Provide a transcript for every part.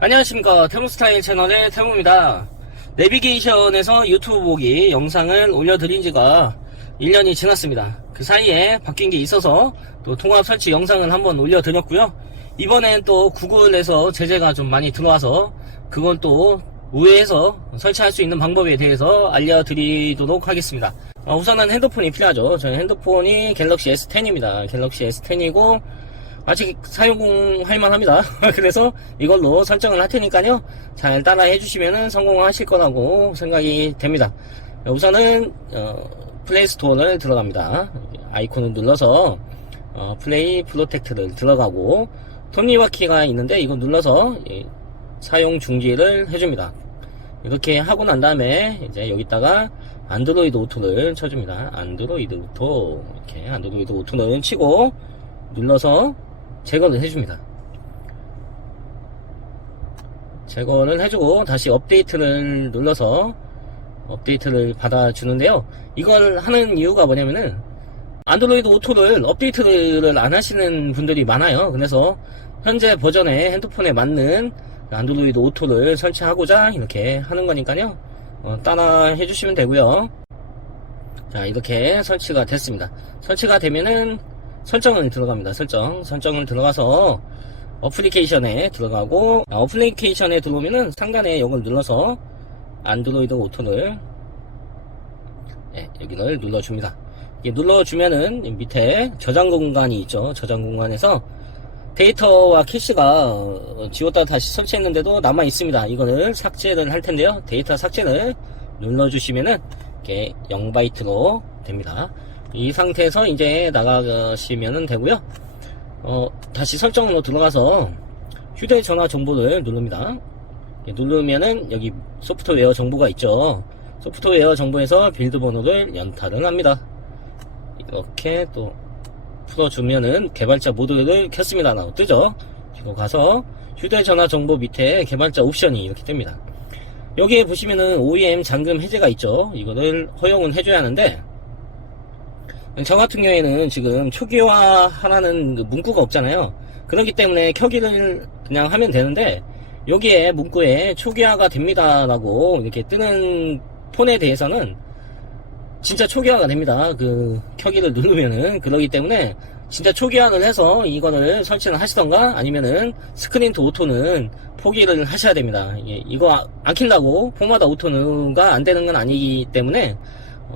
안녕하십니까. 태무스타일 채널의 태무입니다. 내비게이션에서 유튜브 보기 영상을 올려드린 지가 1년이 지났습니다. 그 사이에 바뀐 게 있어서 또 통합 설치 영상을 한번 올려드렸고요. 이번엔 또 구글에서 제재가 좀 많이 들어와서 그건 또 우회해서 설치할 수 있는 방법에 대해서 알려드리도록 하겠습니다. 우선은 핸드폰이 필요하죠. 저희 핸드폰이 갤럭시 S10입니다. 갤럭시 S10이고 아직 사용할 만합니다. 그래서 이걸로 설정을 할 테니까요, 잘 따라 해주시면 성공하실 거라고 생각이 됩니다. 우선은 플레이 스토어를 들어갑니다. 아이콘을 눌러서 플레이 프로텍트를 들어가고 톱니바퀴가 있는데 이거 눌러서 사용 중지를 해줍니다. 이렇게 하고 난 다음에 이제 여기다가 안드로이드 오토를 쳐줍니다. 안드로이드 오토, 이렇게 안드로이드 오토를 치고 눌러서 제거를 해줍니다. 제거를 해주고 다시 업데이트를 눌러서 업데이트를 받아주는데요. 이걸 하는 이유가 뭐냐면은 안드로이드 오토를 업데이트를 안 하시는 분들이 많아요. 그래서 현재 버전의 핸드폰에 맞는 안드로이드 오토를 설치하고자 이렇게 하는 거니까요, 따라 해주시면 되고요. 자, 이렇게 설치가 됐습니다. 설치가 되면은 설정을 들어갑니다. 설정을 들어가서 어플리케이션에 들어가고, 어플리케이션에 들어오면은 상단에 이걸 눌러서 안드로이드 오토를 여기를 눌러줍니다. 눌러주면은 밑에 저장 공간이 있죠. 저장 공간에서 데이터와 캐시가 지웠다 다시 설치했는데도 남아 있습니다. 이거를 삭제를 할 텐데요. 데이터 삭제를 눌러주시면은 이렇게 0바이트로 됩니다. 이 상태에서 이제 나가시면 되고요. 다시 설정으로 들어가서 휴대전화 정보를 누릅니다. 누르면은 여기 소프트웨어 정보가 있죠. 소프트웨어 정보에서 빌드 번호를 연타를 합니다. 이렇게 또 풀어주면은 개발자 모드를 켰습니다 라고 뜨죠. 뒤로 가서 휴대전화 정보 밑에 개발자 옵션이 이렇게 뜹니다. 여기에 보시면은 OEM 잠금 해제가 있죠. 이거를 허용은 해줘야 하는데, 저 같은 경우에는 지금 초기화 하라는 문구가 없잖아요. 그렇기 때문에 켜기를 그냥 하면 되는데, 여기에 문구에 초기화가 됩니다 라고 이렇게 뜨는 폰에 대해서는 진짜 초기화가 됩니다. 켜기를 누르면은. 그러기 때문에 진짜 초기화를 해서 이거를 설치를 하시던가 아니면은 스크린 투 오토는 포기를 하셔야 됩니다. 이거 안 킨다고 폰마다 오토가 안 되는 건 아니기 때문에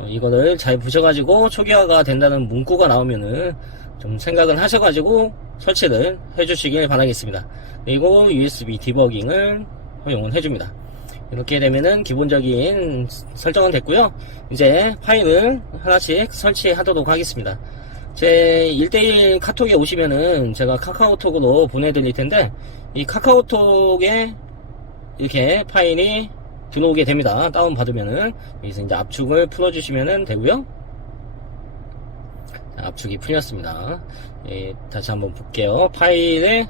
이거를 잘 보셔가지고 초기화가 된다는 문구가 나오면은 좀 생각을 하셔가지고 설치를 해주시길 바라겠습니다. 그리고 USB 디버깅을 허용을 해줍니다. 이렇게 되면은 기본적인 설정은 됐고요. 이제 파일을 하나씩 설치하도록 하겠습니다. 제 1:1 카톡에 오시면은 제가 카카오톡으로 보내드릴 텐데, 이 카카오톡에 이렇게 파일이 들어오게 됩니다. 다운받으면은 여기서 이제 압축을 풀어주시면 되고요. 자, 압축이 풀렸습니다. 다시 한번 볼게요. 파일에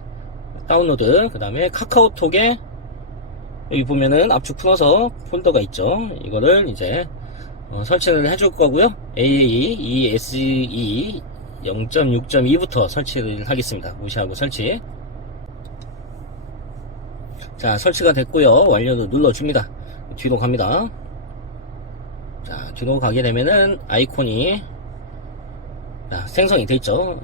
다운로드, 그 다음에 카카오톡에 여기 보면은 압축 풀어서 폴더가 있죠. 이거를 이제 설치를 해줄 거고요. AAE ESE 0.6.2부터 설치를 하겠습니다. 무시하고 설치. 자, 설치가 됐고요. 완료를 눌러줍니다. 뒤로 갑니다. 자, 뒤로 가게 되면은 아이콘이 생성이 돼 있죠.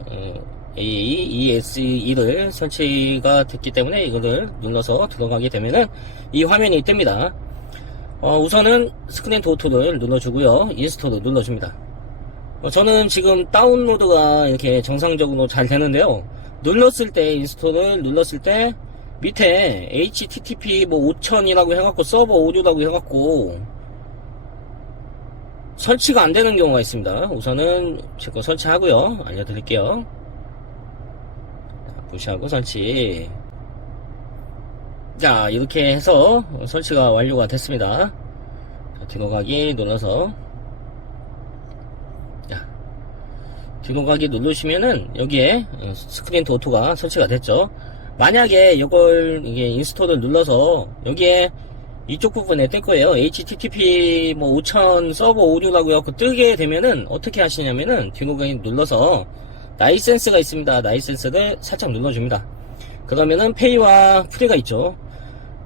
ESE를 설치가 됐기 때문에 이거를 눌러서 들어가게 되면은 이 화면이 뜹니다. 우선은 스크린 투 오토를 눌러주고요. 인스톨을 눌러줍니다. 저는 지금 다운로드가 이렇게 정상적으로 잘 되는데요. 눌렀을 때, 인스톨을 눌렀을 때 밑에 HTTP 5000이라고 해갖고 서버 오류라고 해갖고 설치가 안 되는 경우가 있습니다. 우선은 제 거 설치하고요. 알려드릴게요. 무시하고 설치. 자, 이렇게 해서 설치가 완료가 됐습니다. 자, 뒤로 가기 눌러서, 자, 뒤로 가기 누르시면은 여기에 스크린 투 오토가 설치가 됐죠. 만약에 이게 인스톨을 눌러서 여기에 이쪽 부분에 뜰 거예요. HTTP 5000 서버 오류라고 해갖고 뜨게 되면은 어떻게 하시냐면은 뒤로 가기 눌러서 라이센스가 있습니다. 라이센스를 살짝 눌러줍니다. 그러면은 페이와 프리가 있죠.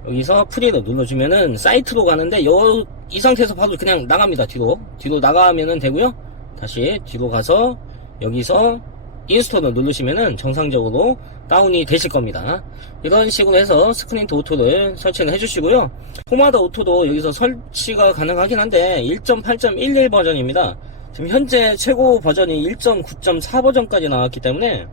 여기서 프리를 눌러주면은 사이트로 가는데 이 상태에서 바로 그냥 나갑니다. 뒤로 나가면은 되고요. 다시 뒤로 가서 여기서 인스톨을 누르시면은 정상적으로 다운이 되실 겁니다. 이런 식으로 해서 스크린 도 오토를 설치를 해주시고요. 포마다 오토도 여기서 설치가 가능하긴 한데 1.8.11 버전입니다. 지금 현재 최고 버전이 1.9.4 버전까지 나왔기 때문에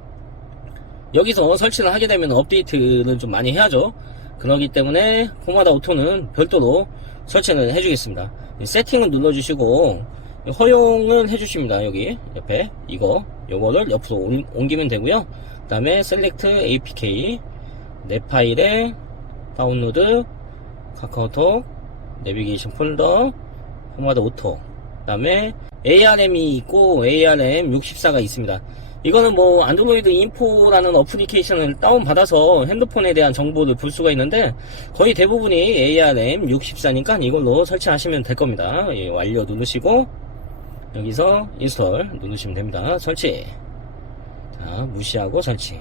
여기서 설치를 하게 되면 업데이트를 좀 많이 해야죠. 그러기 때문에 포마다 오토는 별도로 설치를 해주겠습니다. 세팅을 눌러주시고 허용을 해주십니다. 여기 옆에 요거를 옆으로 옮기면 되고요. 그 다음에 셀렉트 APK 내 파일에 다운로드 카카오톡 내비게이션 폴더 포마다 오토 그 다음에 ARM이 있고 ARM64가 있습니다. 이거는 뭐 안드로이드 인포라는 어플리케이션을 다운받아서 핸드폰에 대한 정보를 볼 수가 있는데 거의 대부분이 ARM64니까 이걸로 설치하시면 될 겁니다. 예, 완료 누르시고 여기서 인스톨 누르시면 됩니다. 설치. 자, 무시하고 설치.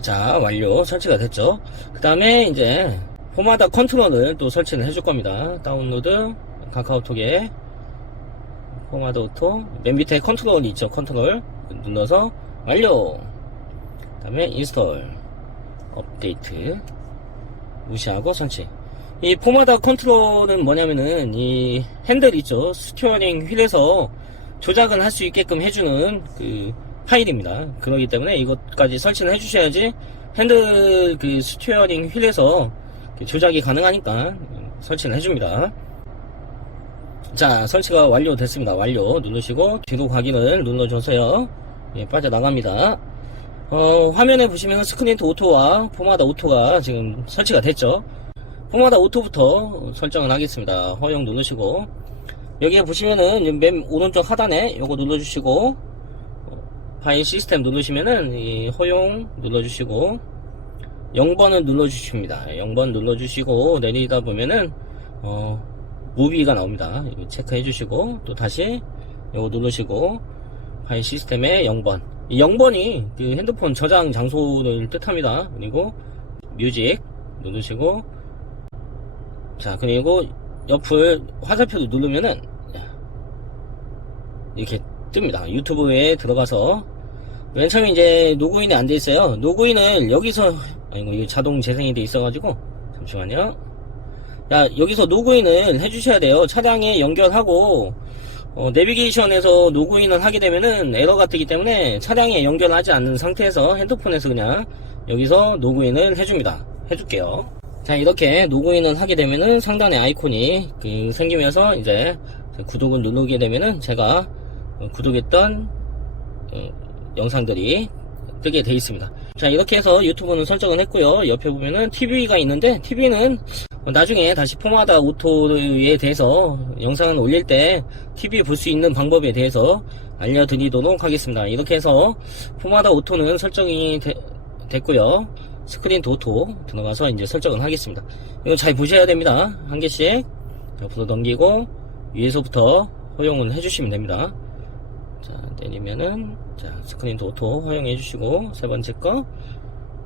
자, 완료. 설치가 됐죠. 그 다음에 이제 포마다 컨트롤을 또 설치를 해줄 겁니다. 다운로드 카카오톡에 포마다 오토 맨 밑에 컨트롤이 있죠. 컨트롤 눌러서 완료. 그 다음에 인스톨 업데이트 무시하고 설치. 이 포마다 컨트롤은 뭐냐면은 이 핸들 있죠. 스티어링 휠에서 조작을 할 수 있게끔 해주는 그 파일입니다. 그렇기 때문에 이것까지 설치를 해주셔야지 핸들 그 스티어링 휠에서 조작이 가능하니까 설치를 해줍니다. 자, 설치가 완료됐습니다. 완료 누르시고 뒤로 가기를 눌러줘서요. 예, 빠져나갑니다. 화면에 보시면 스크린 도 오토와 포마다 오토가 지금 설치가 됐죠. 포마다 오토부터 설정을 하겠습니다. 허용 누르시고 여기에 보시면은 맨 오른쪽 하단에 요거 눌러주시고 파일 시스템 누르시면은 이 허용 눌러주시고 0번을 눌러주십니다. 0번 눌러주시고 내리다 보면은 무비가 나옵니다. 이거 체크해 주시고 또 다시 요거 누르시고 파일 시스템에 0번 이 0번이 그 핸드폰 저장 장소를 뜻합니다. 그리고 뮤직 누르시고 자, 그리고 옆을 화살표를 누르면은 이렇게 뜹니다. 유튜브에 들어가서 맨 처음에 이제 로그인이 안 돼 있어요. 로그인을 여기서 이거 자동 재생이 돼 있어가지고 잠시만요. 자, 여기서 로그인을 해주셔야 돼요. 차량에 연결하고 내비게이션에서 로그인을 하게 되면은 에러가 뜨기 때문에 차량에 연결하지 않는 상태에서 핸드폰에서 그냥 여기서 로그인을 해줄게요. 자, 이렇게 로그인을 하게 되면은 상단에 아이콘이 생기면서 이제 구독을 누르게 되면은 제가 구독했던 영상들이 뜨게 돼 있습니다. 자, 이렇게 해서 유튜브는 설정을 했고요. 옆에 보면은 TV가 있는데 TV는 나중에 다시 포마다 오토에 대해서 영상을 올릴 때 TV 볼 수 있는 방법에 대해서 알려드리도록 하겠습니다. 이렇게 해서 포마다 오토는 설정이 됐고요. 스크린 도 오토 들어가서 이제 설정을 하겠습니다. 이거 잘 보셔야 됩니다. 한 개씩 옆으로 넘기고 위에서부터 허용을 해주시면 됩니다. 자, 내리면은 자, 스크린 도 오토 허용해 주시고 세 번째 거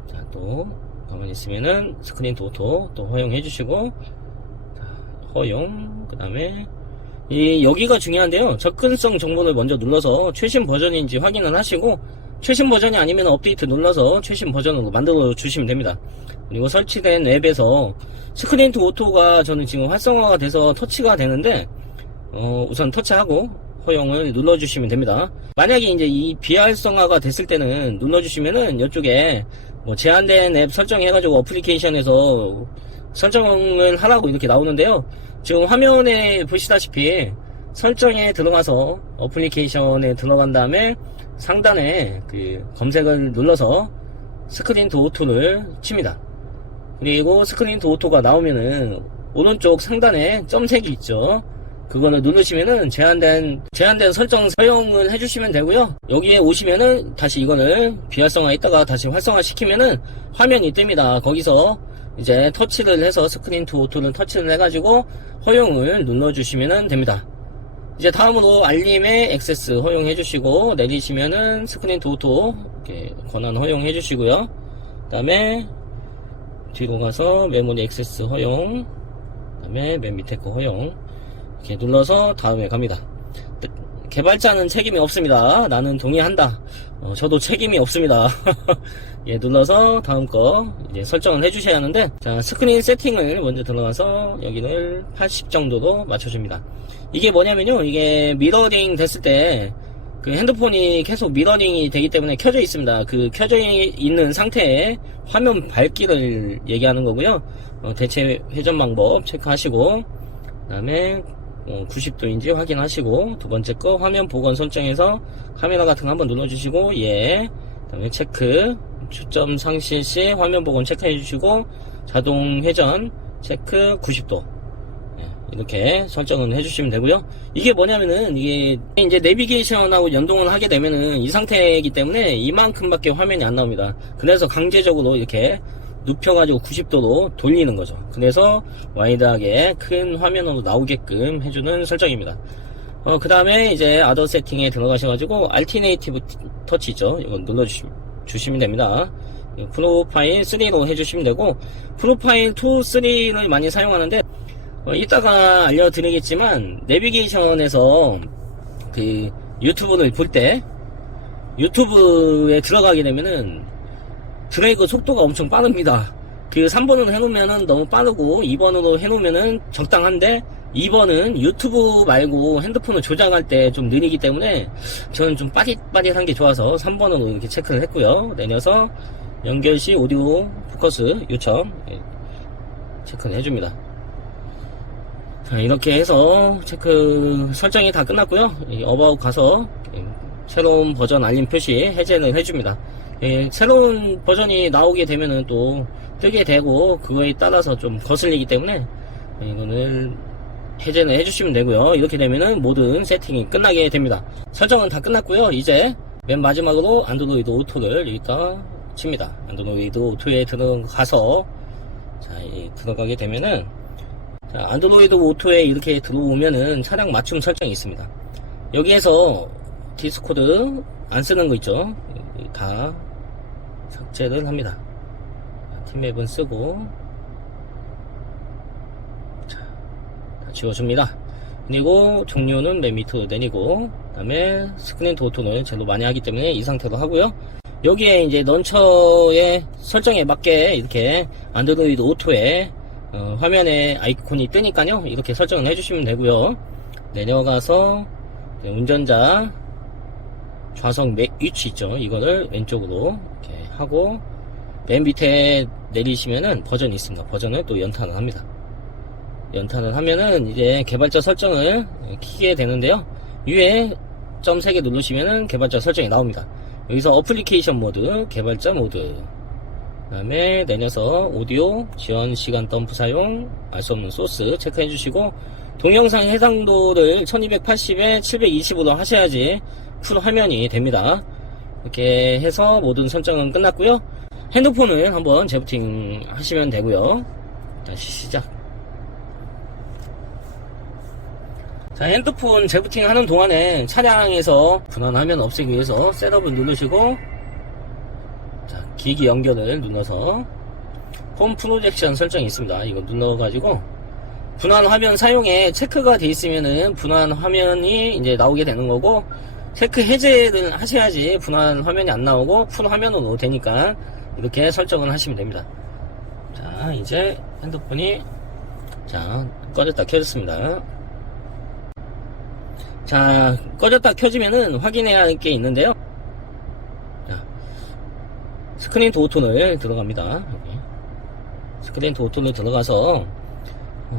자, 또 가만히 있으면은 스크린 도 오토 또 허용해 주시고 자, 허용 그 다음에 여기가 중요한데요. 접근성 정보를 먼저 눌러서 최신 버전인지 확인을 하시고 최신 버전이 아니면 업데이트 눌러서 최신 버전으로 만들어 주시면 됩니다. 그리고 설치된 앱에서 스크린 도 오토가 저는 지금 활성화가 돼서 터치가 되는데 우선 터치하고 허용을 눌러주시면 됩니다. 만약에 이제 이 비활성화가 됐을 때는 눌러주시면은 이쪽에 뭐 제한된 앱 설정해가지고 어플리케이션에서 설정을 하라고 이렇게 나오는데요. 지금 화면에 보시다시피 설정에 들어가서 어플리케이션에 들어간 다음에 상단에 검색을 눌러서 스크린 도 오토를 칩니다. 그리고 스크린 도 오토가 나오면은 오른쪽 상단에 점색이 있죠. 그거를 누르시면은 제한된 설정 사용을 해주시면 되고요. 여기에 오시면은 다시 이거를 비활성화 했다가 다시 활성화 시키면은 화면이 뜹니다. 거기서 이제 터치를 해서 스크린 도 오토를 터치를 해가지고 허용을 눌러주시면 됩니다. 이제 다음으로 알림에 액세스 허용해 주시고 내리시면은 스크린 도 오토 이렇게 권한 허용해 주시고요. 그 다음에 뒤로 가서 메모리 액세스 허용, 그 다음에 맨 밑에 거 허용 이렇게 눌러서 다음에 갑니다. 개발자는 책임이 없습니다. 나는 동의한다. 저도 책임이 없습니다. 예, 눌러서 다음 거 이제 설정을 해주셔야 하는데, 자, 스크린 세팅을 먼저 들어가서 여기를 80 정도로 맞춰줍니다. 이게 뭐냐면요, 이게 미러링 됐을 때 그 핸드폰이 계속 미러링이 되기 때문에 켜져 있습니다. 그 켜져 있는 상태에 화면 밝기를 얘기하는 거고요. 대체 회전 방법 체크하시고, 그 다음에 90도인지 확인하시고, 두 번째 거 화면 복원 설정해서 카메라 같은 거 한번 눌러주시고, 예. 그 다음에 체크, 초점 상실 시 화면 복원 체크해 주시고, 자동 회전 체크 90도. 이렇게 설정을 해주시면 되고요. 이게 뭐냐면은, 이게 이제 내비게이션하고 연동을 하게 되면은 이 상태이기 때문에 이만큼밖에 화면이 안 나옵니다. 그래서 강제적으로 이렇게 눕혀가지고 90도로 돌리는 거죠. 그래서 와이드하게 큰 화면으로 나오게끔 해주는 설정입니다. 그 다음에 이제 아더 세팅에 들어가셔가지고 알티네이티브 터치 있죠. 이거 눌러주시면 됩니다. 프로파일 3로 해주시면 되고, 프로파일 2, 3를 많이 사용하는데, 이따가 알려드리겠지만, 내비게이션에서 그 유튜브를 볼 때, 유튜브에 들어가게 되면은 드래그 속도가 엄청 빠릅니다. 그 3번으로 해놓으면은 너무 빠르고 2번으로 해놓으면은 적당한데, 2번은 유튜브 말고 핸드폰을 조작할 때 좀 느리기 때문에 저는 좀 빠릿빠릿한 게 좋아서 3번으로 이렇게 체크를 했고요. 내려서 연결 시 오디오 포커스 요청 체크를 해줍니다. 자, 이렇게 해서 체크 설정이 다 끝났고요. 어바웃 가서 새로운 버전 알림 표시 해제를 해줍니다. 새로운 버전이 나오게 되면은 또 뜨게 되고 그거에 따라서 좀 거슬리기 때문에 이거는 해제는 해주시면 되고요. 이렇게 되면은 모든 세팅이 끝나게 됩니다. 설정은 다 끝났고요. 이제 맨 마지막으로 안드로이드 오토를 여기다 칩니다. 안드로이드 오토에 들어가서, 자, 들어가게 되면은, 자, 안드로이드 오토에 이렇게 들어오면은 차량 맞춤 설정이 있습니다. 여기에서 디스코드 안 쓰는 거 있죠? 다 삭제를 합니다. 팀맵은 쓰고, 자, 다 지워줍니다. 그리고 종료는 맨 밑으로 내리고, 그 다음에 스크린 도어톤을 제로 많이 하기 때문에 이 상태로 하고요. 여기에 이제 런처의 설정에 맞게 이렇게 안드로이드 오토에 화면에 아이콘이 뜨니까요. 이렇게 설정을 해주시면 되고요. 내려가서 운전자 좌석 위치 있죠. 이거를 왼쪽으로 이렇게 하고 맨 밑에 내리시면은 버전이 있습니다. 버전을 또 연탄을 합니다. 연탄을 하면은 이제 개발자 설정을 키게 되는데요. 위에 점 3개 누르시면은 개발자 설정이 나옵니다. 여기서 어플리케이션 모드, 개발자 모드, 그 다음에 내려서 오디오, 지원 시간 덤프 사용, 알 수 없는 소스 체크해 주시고, 동영상 해상도를 1280에 720으로 하셔야지 풀 화면이 됩니다. 이렇게 해서 모든 설정은 끝났고요. 핸드폰을 한번 재부팅 하시면 되고요. 다시 시작. 자, 핸드폰 재부팅 하는 동안에 차량에서 불안하면 없애기 위해서 셋업을 누르시고, 자, 기기 연결을 눌러서 홈 프로젝션 설정이 있습니다. 이거 눌러가지고 분할 화면 사용에 체크가 되어 있으면은 분할 화면이 이제 나오게 되는 거고, 체크 해제를 하셔야지 분할 화면이 안 나오고 풀 화면으로 되니까 이렇게 설정을 하시면 됩니다. 자, 이제 핸드폰이 꺼졌다 켜졌습니다. 자, 꺼졌다 켜지면은 확인해야 할 게 있는데요. 자, 스크린 도어톤을 들어갑니다. 여기. 스크린 도어톤을 들어가서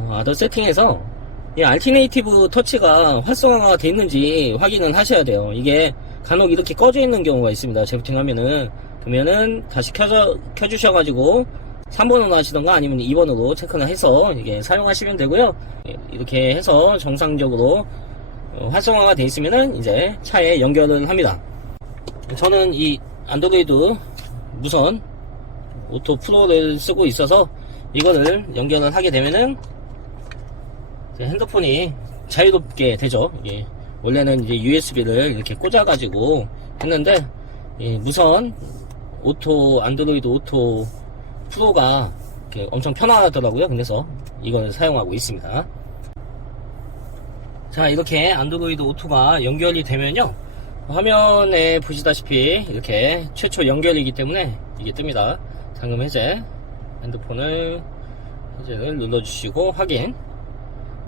아더 세팅에서 이 알티네이티브 터치가 활성화가 되어 있는지 확인을 하셔야 돼요. 이게 간혹 이렇게 꺼져 있는 경우가 있습니다. 재부팅 하면은. 그러면은 다시 켜주셔가지고 3번으로 하시던가 아니면 2번으로 체크를 해서 이게 사용하시면 되고요. 이렇게 해서 정상적으로 활성화가 되어 있으면은 이제 차에 연결을 합니다. 저는 이 안드로이드 무선 오토 프로를 쓰고 있어서 이거를 연결을 하게 되면은 핸드폰이 자유롭게 되죠. 예. 원래는 이제 USB를 이렇게 꽂아가지고 했는데, 예, 무선 오토 안드로이드 오토 프로가 엄청 편하더라고요. 그래서 이거를 사용하고 있습니다. 자, 이렇게 안드로이드 오토가 연결이 되면요, 화면에 보시다시피 이렇게 최초 연결이기 때문에 이게 뜹니다. 잠금 해제, 핸드폰을 해제를 눌러주시고 확인,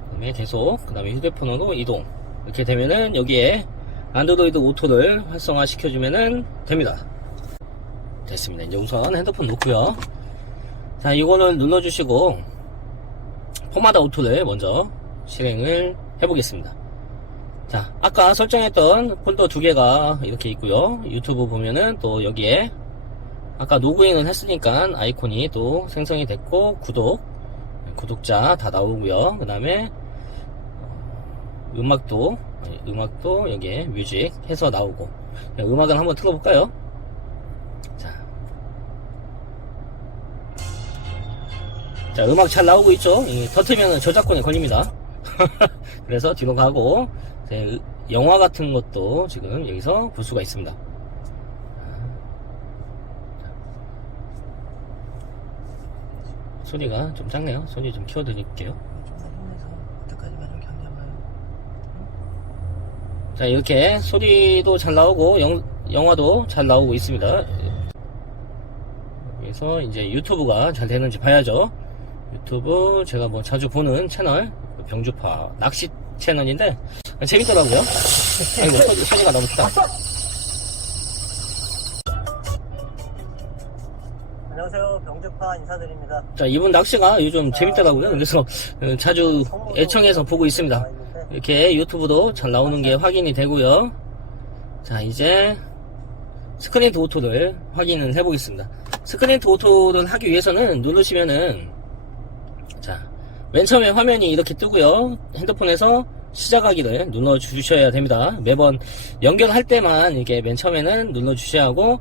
그 다음에 계속, 그 다음에 휴대폰으로 이동. 이렇게 되면은 여기에 안드로이드 오토를 활성화 시켜주면은 됩니다. 됐습니다. 이제 우선 핸드폰 놓고요. 자, 이거를 눌러주시고 포마다 오토를 먼저 실행을 해보겠습니다. 자, 아까 설정했던 폴더 두 개가 이렇게 있고요. 유튜브 보면은 또 여기에 아까 로그인을 했으니까 아이콘이 또 생성이 됐고, 구독자 다 나오고요. 그 다음에 음악도 여기에 뮤직 해서 나오고, 음악을 한번 틀어볼까요? 자, 음악 잘 나오고 있죠? 터트리면 저작권에 걸립니다. 그래서 뒤로 가고, 영화 같은 것도 지금 여기서 볼 수가 있습니다. 소리가 좀 작네요. 소리 좀 키워드릴게요. 자, 이렇게 소리도 잘 나오고 영화도 잘 나오고 있습니다. 그래서 이제 유튜브가 잘 되는지 봐야죠. 유튜브 제가 뭐 자주 보는 채널 병주파 낚시 채널인데 재밌더라고요. 아이고, 소리가 너무 크다. 안녕하세요, 병주파 인사드립니다. 자, 이분 낚시가 요즘 재밌더라고요. 그래서 자주 애청해서 보고 있습니다. 이렇게 유튜브도 잘 나오는 게 확인이 되고요. 자, 이제 스크린 도 오토를 확인을 해보겠습니다. 스크린 도 오토를 하기 위해서는 누르시면은, 자, 맨 처음에 화면이 이렇게 뜨고요. 핸드폰에서 시작하기를 눌러 주셔야 됩니다. 매번 연결할 때만 이게 맨 처음에는 눌러 주셔야 하고,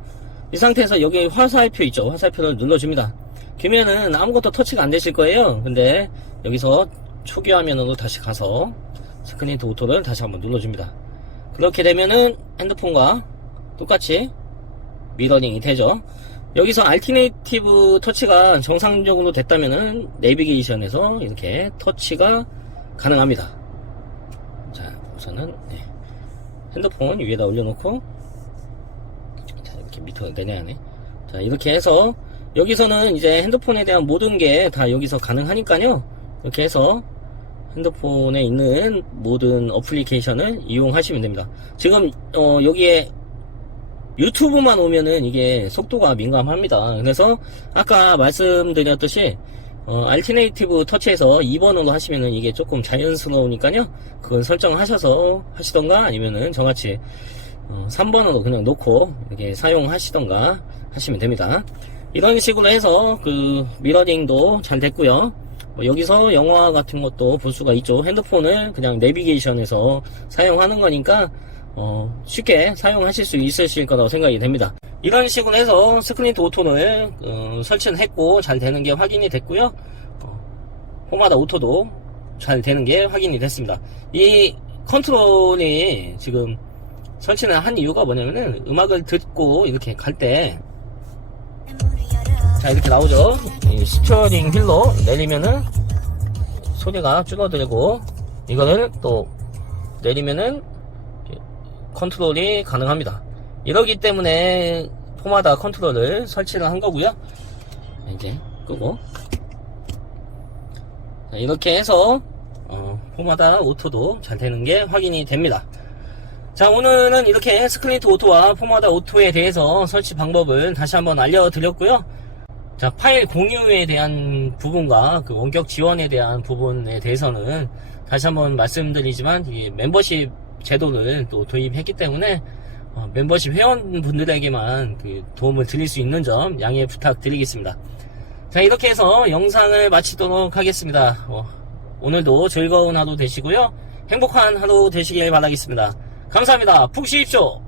이 상태에서 여기 화살표 있죠? 화살표를 눌러줍니다. 그러면은 아무것도 터치가 안 되실 거예요. 근데 여기서 초기 화면으로 다시 가서 스크린 도 오토를 다시 한번 눌러줍니다. 그렇게 되면은 핸드폰과 똑같이 미러링이 되죠. 여기서 알티네이티브 터치가 정상적으로 됐다면은 내비게이션에서 이렇게 터치가 가능합니다. 자, 우선은 핸드폰 위에다 올려놓고, 자, 이렇게 밑으로 내려야네. 자, 이렇게 해서 여기서는 이제 핸드폰에 대한 모든 게 다 여기서 가능하니까요. 이렇게 해서 핸드폰에 있는 모든 어플리케이션을 이용하시면 됩니다. 지금 여기에 유튜브만 오면은 이게 속도가 민감합니다. 그래서 아까 말씀드렸듯이 알티네이티브 터치에서 2번으로 하시면은 이게 조금 자연스러우니까요. 그건 설정하셔서 하시던가, 아니면은 저같이 3번으로 그냥 놓고 이렇게 사용하시던가 하시면 됩니다. 이런 식으로 해서 그 미러링도 잘 됐고요. 여기서 영화 같은 것도 볼 수가 있죠. 핸드폰을 그냥 내비게이션에서 사용하는 거니까 쉽게 사용하실 수 있으실 거라고 생각이 됩니다. 이런 식으로 해서 스크린 도 오토를 설치는 했고 잘 되는 게 확인이 됐고요. 포마다 오토도 잘 되는 게 확인이 됐습니다. 이 컨트롤이 지금 설치를 한 이유가 뭐냐면은, 음악을 듣고 이렇게 갈 때, 자, 이렇게 나오죠. 이 스티어링 휠로 내리면은 소리가 줄어들고, 이거를 또 내리면은 컨트롤이 가능합니다. 이러기 때문에 포마다 컨트롤을 설치를 한 거고요. 이제 끄고, 자, 이렇게 해서 포마다 오토도 잘 되는 게 확인이 됩니다. 자, 오늘은 이렇게 스크린 도 오토와 포마다 오토에 대해서 설치 방법을 다시 한번 알려드렸고요. 자, 파일 공유에 대한 부분과 그 원격 지원에 대한 부분에 대해서는 다시 한번 말씀드리지만, 이 멤버십 제도를 또 도입했기 때문에 멤버십 회원분들에게만 그 도움을 드릴 수 있는 점 양해 부탁드리겠습니다. 자, 이렇게 해서 영상을 마치도록 하겠습니다. 오늘도 즐거운 하루 되시고요. 행복한 하루 되시길 바라겠습니다. 감사합니다. 푹 쉬십시오.